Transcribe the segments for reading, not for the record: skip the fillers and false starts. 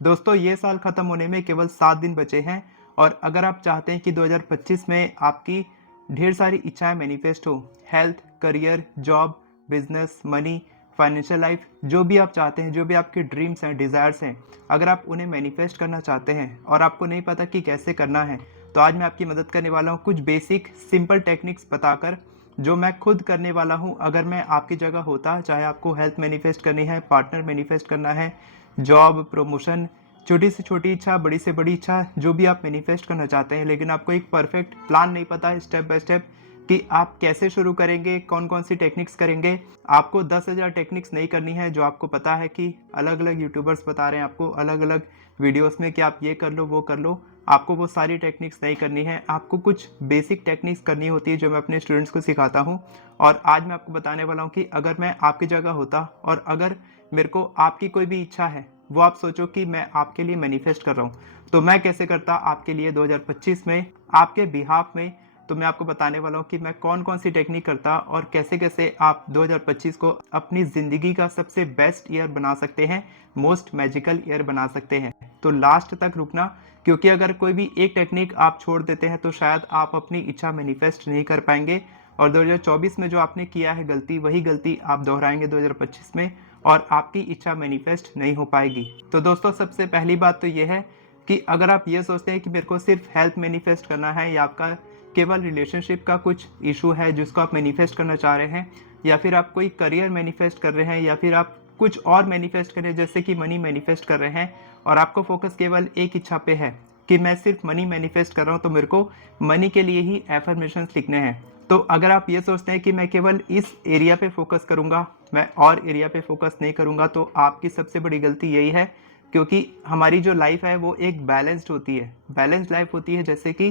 दोस्तों ये साल खत्म होने में केवल 7 दिन बचे हैं और अगर आप चाहते हैं कि 2025 में आपकी ढेर सारी इच्छाएं मैनिफेस्ट हो, health, career, job, business, money, financial life, जो भी आप चाहते हैं, जो भी आपके ड्रीम्स हैं, डिज़ायर्स हैं, अगर आप उन्हें मैनिफेस्ट करना चाहते हैं और आपको नहीं पता कि कैसे करना है, तो आज मैं आपकी मदद करने वाला हूँ कुछ बेसिक सिंपल टेक्निक्स बताकर, जो मैं खुद करने वाला हूँ अगर मैं आपकी जगह होता। चाहे आपको हेल्थ मैनिफेस्ट करनी है, पार्टनर मैनिफेस्ट करना है, जॉब, प्रमोशन, छोटी से छोटी इच्छा, बड़ी से बड़ी इच्छा, जो भी आप मैनिफेस्ट करना चाहते हैं, लेकिन आपको एक परफेक्ट प्लान नहीं पता है स्टेप बाय स्टेप कि आप कैसे शुरू करेंगे, कौन कौन सी टेक्निक्स करेंगे। आपको 10,000 टेक्निक्स नहीं करनी है जो आपको पता है कि अलग अलग यूट्यूबर्स बता रहे हैं आपको अलग अलग वीडियोस में कि आप ये कर लो, वो कर लो। आपको वो सारी टेक्निक्स नहीं करनी है, आपको कुछ बेसिक टेक्निक्स करनी होती है जो मैं अपने स्टूडेंट्स को सिखाता हूँ। और आज मैं आपको बताने वाला हूँ कि अगर मैं आपकी जगह होता और अगर मेरे को आपकी कोई भी इच्छा है, वो आप सोचो कि मैं आपके लिए मैनिफेस्ट कर रहा हूँ, तो मैं कैसे करता आपके लिए 2025 में आपके बिहाफ में। तो मैं आपको बताने वाला हूँ कि मैं कौन कौन सी टेक्निक करता और कैसे कैसे आप 2025 को अपनी ज़िंदगी का सबसे बेस्ट ईयर बना सकते हैं, मोस्ट मैजिकल ईयर बना सकते हैं। तो लास्ट तक रुकना, क्योंकि अगर कोई भी एक टेक्निक आप छोड़ देते हैं तो शायद आप अपनी इच्छा मैनिफेस्ट नहीं कर पाएंगे और 2024 में जो आपने किया है गलती, वही गलती आप दोहराएंगे 2025 में और आपकी इच्छा मैनिफेस्ट नहीं हो पाएगी। तो दोस्तों सबसे पहली बात तो ये है कि अगर आप ये सोचते हैं कि मेरे को सिर्फ हेल्थ मैनिफेस्ट करना है, या आपका केवल रिलेशनशिप का कुछ इशू है जिसको आप मैनिफेस्ट करना चाह रहे हैं, या फिर आप कोई करियर मैनिफेस्ट कर रहे हैं, या फिर आप कुछ और मैनिफेस्ट कर रहे हैं जैसे कि मनी मैनिफेस्ट कर रहे हैं, और आपको फोकस केवल एक इच्छा पे है कि मैं सिर्फ मनी मैनिफेस्ट कर रहा हूँ, तो मेरे को मनी के लिए ही एफर्मेशंस लिखने हैं। तो अगर आप ये सोचते हैं कि मैं केवल इस एरिया पे फोकस करूँगा, मैं और एरिया पे फोकस नहीं करूँगा, तो आपकी सबसे बड़ी गलती यही है। क्योंकि हमारी जो लाइफ है वो एक बैलेंस्ड होती है, बैलेंस्ड लाइफ होती है। जैसे कि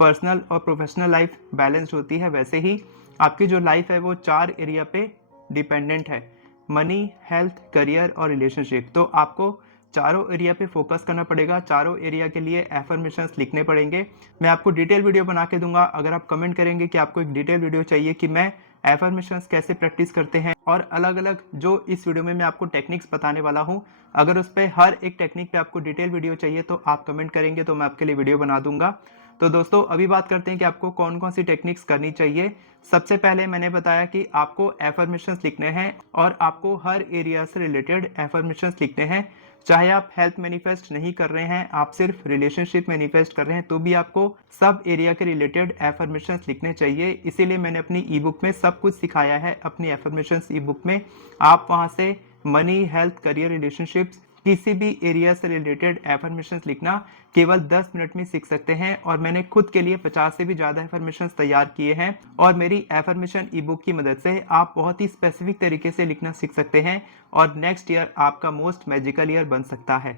पर्सनल और प्रोफेशनल लाइफ बैलेंस्ड होती है, वैसे ही आपकी जो लाइफ है वो 4 एरिया पे डिपेंडेंट है: मनी, हेल्थ, करियर और रिलेशनशिप। तो आपको चारों एरिया पे फोकस करना पड़ेगा, चारों एरिया के लिए एफर्मेशंस लिखने पड़ेंगे। मैं आपको डिटेल वीडियो बना के दूंगा। अगर आप कमेंट करेंगे कि आपको एक डिटेल वीडियो चाहिए कि मैं एफर्मेशंस कैसे प्रैक्टिस करते हैं और अलग अलग जो इस वीडियो में मैं आपको टेक्निक्स बताने वाला हूं, अगर उस पर हर एक टेक्निक पे आपको डिटेल वीडियो चाहिए तो आप कमेंट करेंगे तो मैं आपके लिए वीडियो बना दूंगा। तो दोस्तों अभी बात करते हैं कि आपको कौन कौन सी टेक्निक्स करनी चाहिए। सबसे पहले मैंने बताया कि आपको एफर्मेशंस लिखने हैं और आपको हर एरिया से रिलेटेड एफर्मेशंस लिखने हैं। चाहे आप हेल्थ मैनिफेस्ट नहीं कर रहे हैं, आप सिर्फ रिलेशनशिप मैनिफेस्ट कर रहे हैं, तो भी आपको सब एरिया के रिलेटेड एफर्मेशंस लिखने चाहिए। इसीलिए मैंने अपनी ई बुक में सब कुछ सिखाया है। अपनी एफर्मेशंस ई बुक में आप वहां से मनी, हेल्थ, करियर, रिलेशनशिप्स, किसी भी एरिया से रिलेटेड एफर्मेशंस लिखना केवल 10 मिनट में सीख सकते हैं। और मैंने खुद के लिए 50 से भी ज़्यादा एफर्मेशंस तैयार किए हैं और मेरी एफर्मेशन ई बुक की मदद से आप बहुत ही स्पेसिफिक तरीके से लिखना सीख सकते हैं और नेक्स्ट ईयर आपका मोस्ट मैजिकल ईयर बन सकता है।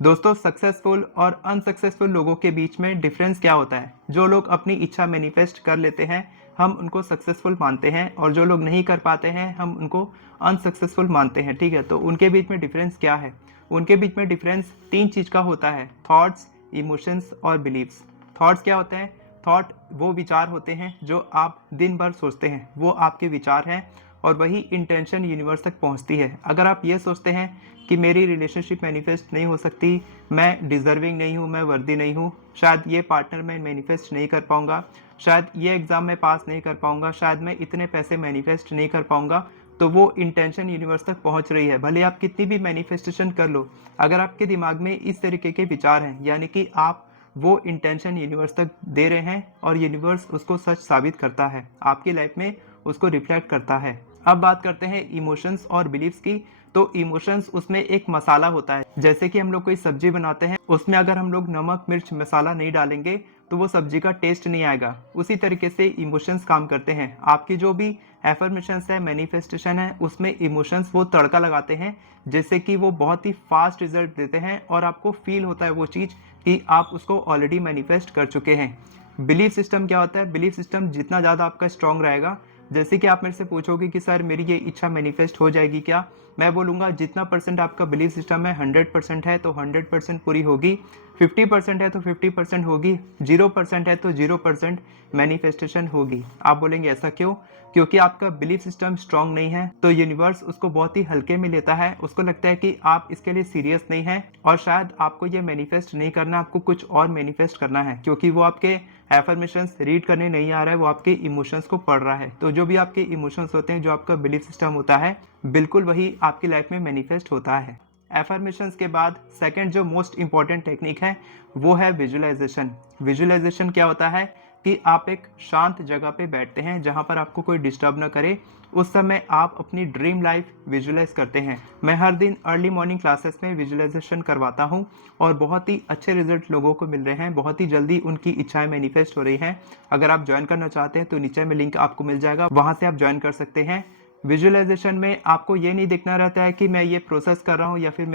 दोस्तों सक्सेसफुल और अनसक्सेसफुल लोगों के बीच में डिफरेंस क्या होता है? जो लोग अपनी इच्छा मैनिफेस्ट कर लेते हैं हम उनको सक्सेसफुल मानते हैं, और जो लोग नहीं कर पाते हैं हम उनको अनसक्सेसफुल मानते हैं। ठीक है, तो उनके बीच में डिफरेंस क्या है? उनके बीच में डिफरेंस 3 चीज़ का होता है: थॉट्स, इमोशंस और बिलीव्स। थॉट्स क्या होते हैं? थॉट वो विचार होते हैं जो आप दिन भर सोचते हैं, वो आपके विचार हैं और वही इंटेंशन यूनिवर्स तक पहुंचती है। अगर आप ये सोचते हैं कि मेरी रिलेशनशिप मैनिफेस्ट नहीं हो सकती, मैं डिजर्विंग नहीं हूँ, मैं वर्दी नहीं हूँ, शायद ये पार्टनर मैं मैनिफेस्ट नहीं कर पाऊंगा, शायद ये एग्ज़ाम में पास नहीं कर पाऊंगा, शायद मैं इतने पैसे मैनिफेस्ट नहीं कर पाऊंगा, तो वो इंटेंशन यूनिवर्स तक पहुंच रही है। भले आप कितनी भी मैनिफेस्टेशन कर लो, अगर आपके दिमाग में इस तरीके के विचार हैं, यानी कि आप वो इंटेंशन यूनिवर्स तक दे रहे हैं और यूनिवर्स उसको सच साबित करता है, आपकी लाइफ में उसको रिफ्लेक्ट करता है। अब बात करते हैं इमोशंस और बिलीव्स की। तो इमोशंस, उसमें एक मसाला होता है। जैसे कि हम लोग कोई सब्जी बनाते हैं, उसमें अगर हम लोग नमक, मिर्च, मसाला नहीं डालेंगे तो वो सब्जी का टेस्ट नहीं आएगा। उसी तरीके से इमोशंस काम करते हैं। आपकी जो भी एफर्मेशंस है, मैनिफेस्टेशन है, उसमें इमोशंस वो तड़का लगाते हैं, जिससे कि वो बहुत ही फास्ट रिजल्ट देते हैं और आपको फील होता है वो चीज़ कि आप उसको ऑलरेडी मैनिफेस्ट कर चुके हैं। बिलीफ सिस्टम क्या होता है? बिलीफ सिस्टम जितना ज़्यादा आपका स्ट्रॉन्ग रहेगा, जैसे कि आप मेरे से पूछोगे कि सर मेरी ये इच्छा मैनिफेस्ट हो जाएगी क्या, मैं बोलूँगा जितना परसेंट आपका बिलीफ सिस्टम है 100% है तो 100% पूरी होगी, 50% है तो 50% होगी, 0% है तो 0% मैनिफेस्टेशन होगी। आप बोलेंगे ऐसा क्यों? क्योंकि आपका बिलीफ सिस्टम स्ट्रांग नहीं है तो यूनिवर्स उसको बहुत ही हल्के में लेता है। उसको लगता है कि आप इसके लिए सीरियस नहीं हैं और शायद आपको ये मैनिफेस्ट नहीं करना, आपको कुछ और मैनिफेस्ट करना है, क्योंकि वो आपके एफर्मेशंस रीड करने नहीं आ रहा है, वो आपके इमोशंस को पढ़ रहा है। तो जो भी आपके इमोशंस होते हैं, जो आपका बिलीफ सिस्टम होता है, बिल्कुल वही आपकी लाइफ में मैनिफेस्ट होता है। एफर्मेशंस के बाद सेकंड जो मोस्ट इंपॉर्टेंट टेक्निक है वो है विजुअलाइजेशन। विजुअलाइजेशन क्या होता है कि आप एक शांत जगह पे बैठते हैं जहां पर आपको कोई डिस्टर्ब ना करे। उस समय आप अपनी ड्रीम लाइफ विजुअलाइज करते हैं। मैं हर दिन अर्ली मॉर्निंग क्लासेस में विजुअलाइजेशन करवाता हूं और बहुत ही अच्छे रिजल्ट लोगों को मिल रहे हैं, बहुत ही जल्दी उनकी इच्छाएं मैनिफेस्ट हो रही हैं। अगर आप ज्वाइन करना चाहते हैं तो नीचे में लिंक आपको मिल जाएगा, वहां से आप ज्वाइन कर सकते हैं। विजुअलाइजेशन में आपको ये नहीं देखना रहता है कि मैं ये प्रोसेस कर रहा हूँ या फिर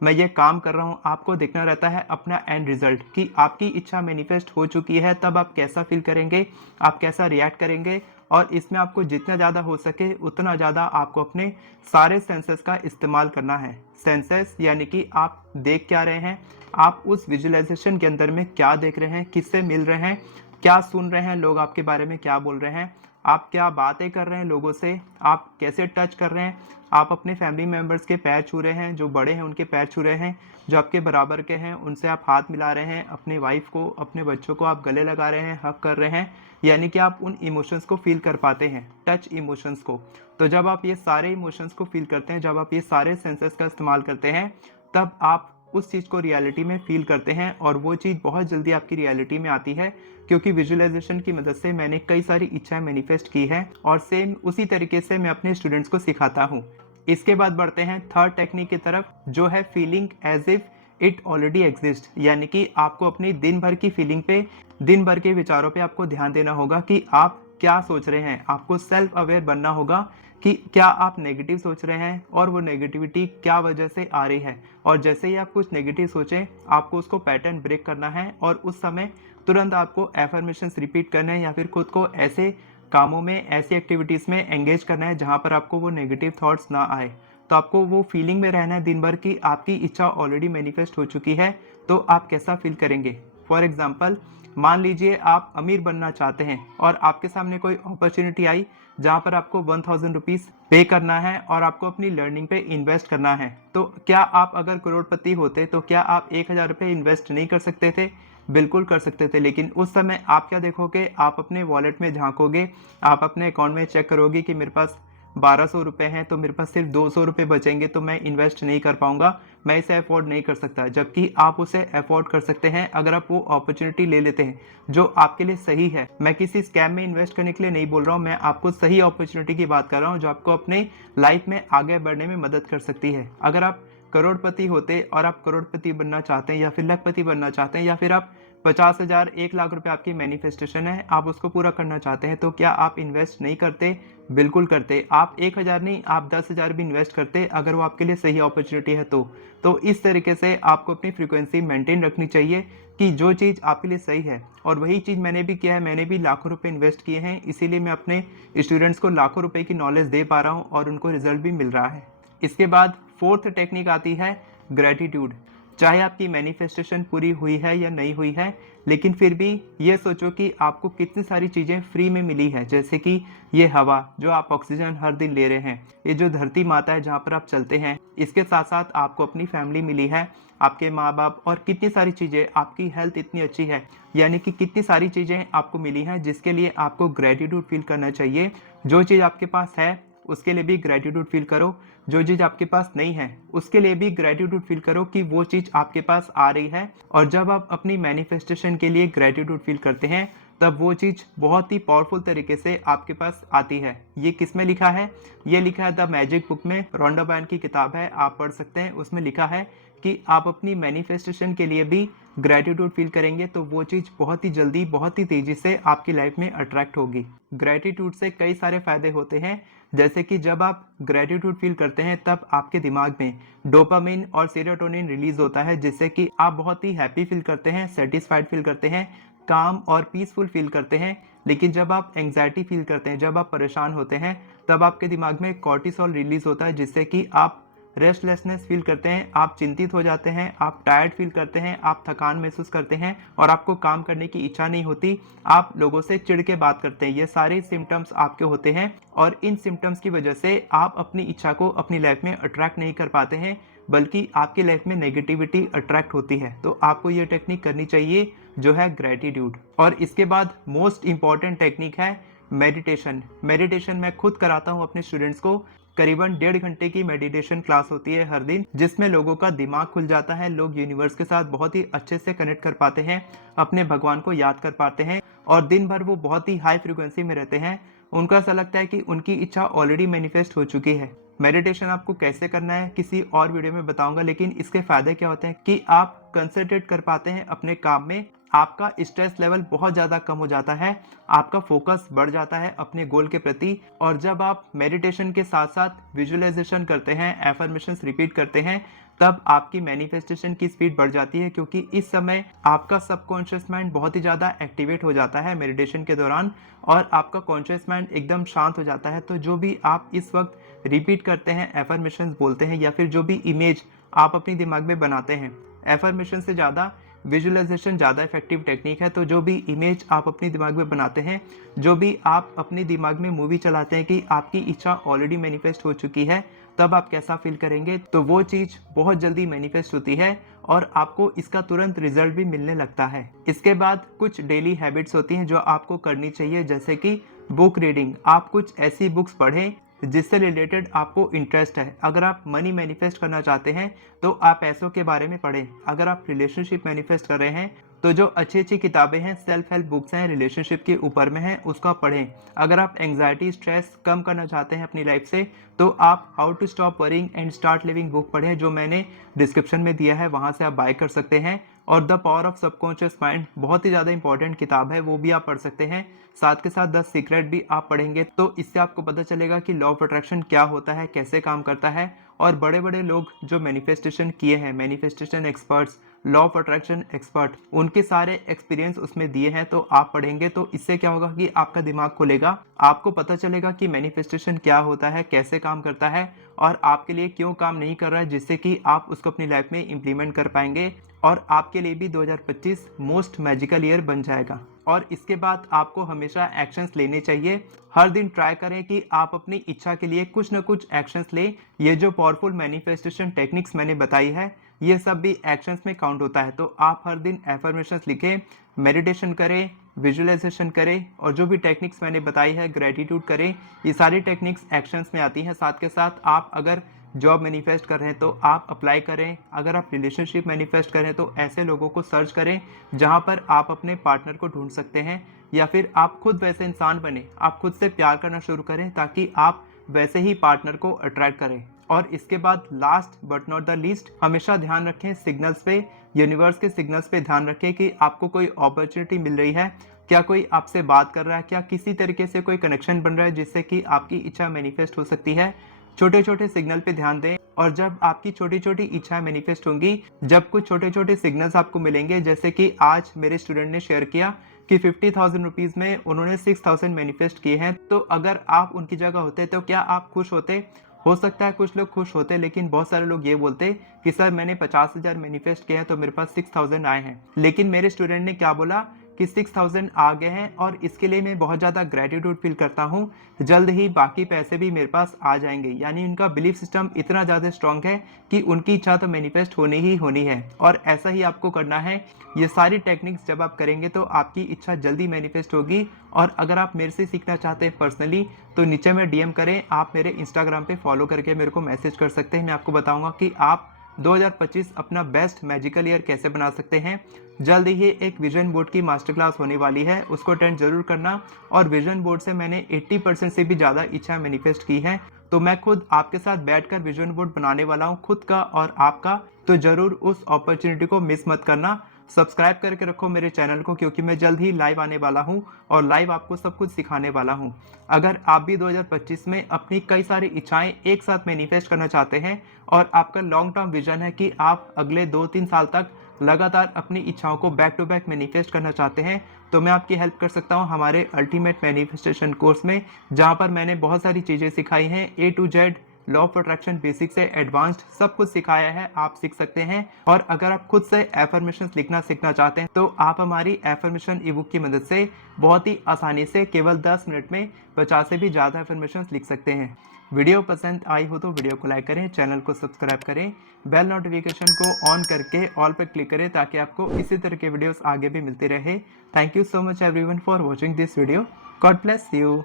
मैं ये काम कर रहा हूँ। आपको देखना रहता है अपना एंड रिजल्ट कि आपकी इच्छा मैनिफेस्ट हो चुकी है, तब आप कैसा फील करेंगे, आप कैसा रिएक्ट करेंगे। और इसमें आपको जितना ज़्यादा हो सके उतना ज़्यादा आपको अपने सारे सेंसेस का इस्तेमाल करना है। सेंसेस यानी कि आप देख क्या रहे हैं, आप उस विजुअलाइजेशन के अंदर में क्या देख रहे हैं, किससे मिल रहे हैं, क्या सुन रहे हैं, लोग आपके बारे में क्या बोल रहे हैं, आप क्या बातें कर रहे हैं लोगों से, आप कैसे टच कर रहे हैं, आप अपने फैमिली मेम्बर्स के पैर छू रहे हैं, जो बड़े हैं उनके पैर छू रहे हैं, जो आपके बराबर के हैं उनसे आप हाथ मिला रहे हैं, अपने वाइफ को, अपने बच्चों को आप गले लगा रहे हैं, हक कर रहे हैं, यानी कि आप उन इमोशंस को फील कर पाते हैं, टच इमोशंस को। तो जब आप ये सारे इमोशंस को फील करते हैं, जब आप ये सारे सेंसेस का इस्तेमाल करते हैं, तब आप उस चीज़ को रियलिटी में फील करते हैं और वो चीज़ बहुत जल्दी आपकी रियलिटी में आती है। क्योंकि विजुअलाइजेशन की मदद से मैंने कई सारी इच्छाएं मैनिफेस्ट की है और सेम उसी तरीके से मैं अपने स्टूडेंट्स को सिखाता हूँ। इसके बाद बढ़ते हैं थर्ड टेक्निक की तरफ, जो है feeling as if it already exist. यानी कि आपको अपनी दिन भर की फीलिंग पे, दिन भर के विचारों पे आपको ध्यान देना होगा कि आप क्या सोच रहे हैं। आपको सेल्फ अवेयर बनना होगा कि क्या आप नेगेटिव सोच रहे हैं और वो नेगेटिविटी क्या वजह से आ रही है। और जैसे ही आप कुछ नेगेटिव सोचें, आपको उसको पैटर्न ब्रेक करना है और उस समय तुरंत आपको एफर्मेशंस रिपीट करना है या फिर खुद को ऐसे कामों में, ऐसी एक्टिविटीज़ में एंगेज करना है जहाँ पर आपको वो नेगेटिव थॉट्स ना आए। तो आपको वो फीलिंग में रहना है दिन भर की आपकी इच्छा ऑलरेडी मैनिफेस्ट हो चुकी है, तो आप कैसा फील करेंगे। फॉर एग्जाम्पल, मान लीजिए आप अमीर बनना चाहते हैं और आपके सामने कोई अपॉर्चुनिटी आई जहाँ पर आपको 1000 रुपीज़ पे करना है और आपको अपनी लर्निंग पे इन्वेस्ट करना है। तो क्या आप अगर करोड़पति होते तो क्या आप 1000 रुपये इन्वेस्ट नहीं कर सकते थे? बिल्कुल कर सकते थे। लेकिन उस समय आप क्या देखोगे, आप अपने वॉलेट में झांकोगे, आप अपने अकाउंट में चेक करोगे कि मेरे पास 1200 रुपये हैं तो मेरे पास सिर्फ 200 रुपये बचेंगे, तो मैं इन्वेस्ट नहीं कर पाऊंगा, मैं इसे अफोर्ड नहीं कर सकता। जबकि आप उसे अफोर्ड कर सकते हैं अगर आप वो अपॉर्चुनिटी ले लेते हैं जो आपके लिए सही है। मैं किसी स्कैम में इन्वेस्ट करने के लिए नहीं बोल रहा हूँ, मैं आपको सही अपॉर्चुनिटी की बात कर रहा हूँ जो आपको अपने लाइफ में आगे बढ़ने में मदद कर सकती है। अगर आप करोड़पति होते और आप करोड़पति बनना चाहते हैं या फिर लखपति बनना चाहते हैं या फिर आप 50,000 1,00,000 रुपए आपकी मैनिफेस्टेशन है, आप उसको पूरा करना चाहते हैं, तो क्या आप इन्वेस्ट नहीं करते? बिल्कुल करते। आप 1,000 नहीं, आप 10,000 भी इन्वेस्ट करते अगर वो आपके लिए सही अपॉर्चुनिटी है तो इस तरीके से आपको अपनी फ्रीक्वेंसी मेंटेन रखनी चाहिए कि जो चीज़ आपके लिए सही है। और वही चीज़ मैंने भी किया है, मैंने भी लाखों रुपए इन्वेस्ट किए हैं, इसीलिए मैं अपने स्टूडेंट्स को लाखों रुपए की नॉलेज दे पा रहा हूँ और उनको रिजल्ट भी मिल रहा है। इसके बाद फोर्थ टेक्निक आती है ग्रेटिट्यूड। चाहे आपकी मैनिफेस्टेशन पूरी हुई है या नहीं हुई है, लेकिन फिर भी ये सोचो कि आपको कितनी सारी चीज़ें फ्री में मिली है। जैसे कि ये हवा जो आप ऑक्सीजन हर दिन ले रहे हैं, ये जो धरती माता है जहाँ पर आप चलते हैं, इसके साथ साथ आपको अपनी फैमिली मिली है, आपके माँ बाप, और कितनी सारी चीज़ें, आपकी हेल्थ इतनी अच्छी है, यानी कि कितनी सारी चीज़ें आपको मिली हैं जिसके लिए आपको ग्रेटिट्यूड फील करना चाहिए। जो चीज़ आपके पास है उसके लिए भी ग्रेटिट्यूड फील करो, जो चीज़ आपके पास नहीं है उसके लिए भी ग्रेटिट्यूड फील करो कि वो चीज़ आपके पास आ रही है। और जब आप अपनी मैनिफेस्टेशन के लिए ग्रेटिट्यूड फील करते हैं तब वो चीज़ बहुत ही पावरफुल तरीके से आपके पास आती है। ये किस में लिखा है? ये लिखा है द मैजिक बुक में, रोंडा बyrne की किताब है, आप पढ़ सकते हैं। उसमें लिखा है कि आप अपनी मैनिफेस्टेशन के लिए भी ग्रेटिट्यूड फील करेंगे तो वो चीज़ बहुत ही जल्दी, बहुत ही तेज़ी से आपकी लाइफ में अट्रैक्ट होगी। ग्रेटिट्यूड से कई सारे फायदे होते हैं, जैसे कि जब आप ग्रेटिट्यूड फील करते हैं तब आपके दिमाग में डोपामिन और सेरोटोनिन रिलीज होता है, जिससे कि आप बहुत ही हैप्पी फील करते हैं, सेटिस्फाइड फील करते हैं, काम और पीसफुल फील करते हैं। लेकिन जब आप एंग्जाइटी फील करते हैं, जब आप परेशान होते हैं, तब आपके दिमाग में कॉर्टिसोल रिलीज होता है, जिससे कि आप रेस्टलेसनेस फील करते हैं, आप चिंतित हो जाते हैं, आप टायर्ड फील करते हैं, आप थकान महसूस करते हैं और आपको काम करने की इच्छा नहीं होती, आप लोगों से चिढ़ के बात करते हैं। ये सारे सिम्टम्स आपके होते हैं और इन सिम्टम्स की वजह से आप अपनी इच्छा को अपनी लाइफ में अट्रैक्ट नहीं कर पाते हैं, बल्कि आपकी लाइफ में नेगेटिविटी अट्रैक्ट होती है। तो आपको ये टेक्निक करनी चाहिए, जो है ग्रेटिट्यूड। और इसके बाद मोस्ट इंपॉर्टेंट टेक्निक है मेडिटेशन। मेडिटेशन मैं खुद कराता हूँ अपने स्टूडेंट्स को। करीबन 1.5 घंटे की मेडिटेशन क्लास होती है हर दिन, जिसमें लोगों का दिमाग खुल जाता है, लोग यूनिवर्स के साथ बहुत ही अच्छे से कनेक्ट कर पाते हैं, अपने भगवान को याद कर पाते हैं और दिन भर वो बहुत ही हाई फ्रिक्वेंसी में रहते हैं। उनको ऐसा लगता है कि उनकी इच्छा ऑलरेडी मैनिफेस्ट हो चुकी है। मेडिटेशन आपको कैसे करना है किसी और वीडियो में बताऊंगा, लेकिन इसके फायदे क्या होते हैं कि आप कंसंट्रेट कर पाते हैं अपने काम में, आपका स्ट्रेस लेवल बहुत ज़्यादा कम हो जाता है, आपका फोकस बढ़ जाता है अपने गोल के प्रति। और जब आप मेडिटेशन के साथ साथ विजुअलाइजेशन करते हैं, एफर्मेशंस रिपीट करते हैं, तब आपकी मैनिफेस्टेशन की स्पीड बढ़ जाती है, क्योंकि इस समय आपका सबकॉन्शियस माइंड बहुत ही ज़्यादा एक्टिवेट हो जाता है मेडिटेशन के दौरान और आपका कॉन्शियस माइंड एकदम शांत हो जाता है। तो जो भी आप इस वक्त रिपीट करते हैं, एफर्मेशंस बोलते हैं या फिर जो भी इमेज आप अपनी दिमाग में बनाते हैं, एफर्मेशन से ज़्यादा विजुअलाइजेशन ज़्यादा इफेक्टिव टेक्निक है। तो जो भी इमेज आप अपनी दिमाग में बनाते हैं, जो भी आप अपने दिमाग में मूवी चलाते हैं कि आपकी इच्छा ऑलरेडी मैनिफेस्ट हो चुकी है, तब आप कैसा फील करेंगे, तो वो चीज़ बहुत जल्दी मैनिफेस्ट होती है और आपको इसका तुरंत रिजल्ट भी मिलने लगता है। इसके बाद कुछ डेली हैबिट्स होती हैं जो आपको करनी चाहिए, जैसे कि बुक रीडिंग। आप कुछ ऐसी बुक्स पढ़ें जिससे रिलेटेड आपको इंटरेस्ट है। अगर आप मनी मैनिफेस्ट करना चाहते हैं तो आप पैसों के बारे में पढ़ें। अगर आप रिलेशनशिप मैनिफेस्ट कर रहे हैं तो जो अच्छी अच्छी किताबें हैं, सेल्फ हेल्प बुक्स हैं, रिलेशनशिप के ऊपर में हैं, उसका पढ़ें। अगर आप एंग्जाइटी स्ट्रेस कम करना चाहते हैं अपनी लाइफ से, तो आप how to stop worrying and start living book पढ़ें, जो मैंने डिस्क्रिप्शन में दिया है, वहाँ से आप बाय कर सकते हैं। और the power of subconscious mind बहुत ही ज़्यादा इंपॉर्टेंट किताब है, वो भी आप पढ़ सकते हैं। साथ के साथ 10 सीक्रेट भी आप पढ़ेंगे तो इससे आपको पता चलेगा कि लॉ ऑफ अट्रैक्शन क्या होता है, कैसे काम करता है। और बड़े बड़े लोग जो मैनिफेस्टेशन किए हैं, manifestation experts, law of attraction expert, उनके सारे एक्सपीरियंस उसमें दिए हैं, तो आप पढ़ेंगे तो इससे क्या होगा कि आपका दिमाग खुलेगा, आपको पता चलेगा कि मैनिफेस्टेशन क्या होता है, कैसे काम करता है और आपके लिए क्यों काम नहीं कर रहा है, जिससे कि आप उसको अपनी लाइफ में इम्प्लीमेंट कर पाएंगे और आपके लिए भी 2025 मोस्ट मैजिकल ईयर बन जाएगा। और इसके बाद आपको हमेशा एक्शंस लेने चाहिए। हर दिन ट्राई करें कि आप अपनी इच्छा के लिए कुछ न कुछ एक्शंस लें। ये जो पावरफुल मैनिफेस्टेशन टेक्निक्स मैंने बताई है, ये सब भी एक्शंस में काउंट होता है। तो आप हर दिन एफर्मेशंस लिखें, मेडिटेशन करें, विजुअलाइजेशन करें और जो भी टेक्निक्स मैंने बताई है, ग्रेटिट्यूड करें। ये सारी टेक्निक्स एक्शंस में आती हैं। साथ के साथ आप अगर जॉब मैनिफेस्ट कर रहे हैं तो आप अप्लाई करें। अगर आप रिलेशनशिप मैनिफेस्ट करें तो ऐसे लोगों को सर्च करें जहां पर आप अपने पार्टनर को ढूंढ सकते हैं, या फिर आप खुद वैसे इंसान बने, आप खुद से प्यार करना शुरू करें ताकि आप वैसे ही पार्टनर को अट्रैक्ट करें। और इसके बाद last but not the least, हमेशा ध्यान रखें सिग्नल्स पे, यूनिवर्स के सिग्नल्स पे ध्यान रखें कि आपको कोई अपॉर्चुनिटी मिल रही है, क्या कोई आपसे बात कर रहा है, क्या किसी तरीके से कोई कनेक्शन बन रहा है जिससे कि आपकी इच्छा मैनिफेस्ट हो सकती है। छोटे छोटे सिग्नल पे ध्यान दें और जब आपकी छोटी छोटी इच्छाएं मैनिफेस्ट होंगी, जब कुछ छोटे छोटे सिग्नल्स आपको मिलेंगे, जैसे कि आज मेरे स्टूडेंट ने शेयर किया कि 50,000 रुपीज़ में उन्होंने 6,000 मैनिफेस्ट किए हैं, तो अगर आप उनकी जगह होते तो क्या आप खुश होते? हो सकता है कुछ लोग खुश होते, लेकिन बहुत सारे लोग ये बोलते कि सर मैंने 50,000 मैनिफेस्ट किए हैं तो मेरे पास 6,000 आए हैं। लेकिन मेरे स्टूडेंट ने क्या बोला कि 6,000 आ गए हैं और इसके लिए मैं बहुत ज़्यादा ग्रेटिट्यूड फील करता हूँ, जल्द ही बाकी पैसे भी मेरे पास आ जाएंगे। यानी उनका बिलीफ सिस्टम इतना ज़्यादा स्ट्रॉन्ग है कि उनकी इच्छा तो मैनिफेस्ट होनी ही होनी है। और ऐसा ही आपको करना है। ये सारी टेक्निक्स जब आप करेंगे तो आपकी इच्छा जल्दी मैनिफेस्ट होगी। और अगर आप मेरे से सीखना चाहते हैं पर्सनली, तो नीचे में DM करें, आप मेरे इंस्टाग्राम पे फॉलो करके मेरे को मैसेज कर सकते हैं। मैं आपको बताऊंगा कि आप 2025 अपना बेस्ट मैजिकल ईयर कैसे बना सकते हैं। जल्द ही एक विजन बोर्ड की मास्टर क्लास होने वाली है, उसको अटेंड जरूर करना। और विजन बोर्ड से मैंने 80% से भी ज़्यादा इच्छा मैनिफेस्ट की है, तो मैं खुद आपके साथ बैठकर विजन बोर्ड बनाने वाला हूँ, खुद का और आपका। तो ज़रूर उस अपॉर्चुनिटी को मिस मत करना। सब्सक्राइब करके रखो मेरे चैनल को, क्योंकि मैं जल्द ही लाइव आने वाला हूं और लाइव आपको सब कुछ सिखाने वाला हूं। अगर आप भी 2025 में अपनी कई सारी इच्छाएं एक साथ मैनिफेस्ट करना चाहते हैं और आपका लॉन्ग टर्म विजन है कि आप अगले 2-3 साल तक लगातार अपनी इच्छाओं को बैक टू बैक मैनिफेस्ट करना चाहते हैं तो मैं आपकी हेल्प कर सकता हूं हमारे अल्टीमेट मैनिफेस्टेशन कोर्स में, जहां पर मैंने बहुत सारी चीज़ें सिखाई हैं। A to Z law of attraction basic से एडवांस्ड सब कुछ सिखाया है, आप सीख सकते हैं। और अगर आप खुद से एफर्मेशंस लिखना सीखना चाहते हैं तो आप हमारी एफर्मेशन ई बुक की मदद से बहुत ही आसानी से केवल 10 मिनट में 50 से भी ज़्यादा एफर्मेशंस लिख सकते हैं। वीडियो पसंद आई हो तो वीडियो को लाइक करें, चैनल को सब्सक्राइब करें, बेल नोटिफिकेशन को ऑन करके ऑल पर क्लिक करें ताकि आपको इसी तरह के वीडियोस आगे भी मिलते रहे। Thank you so much everyone for watching this video. God bless you.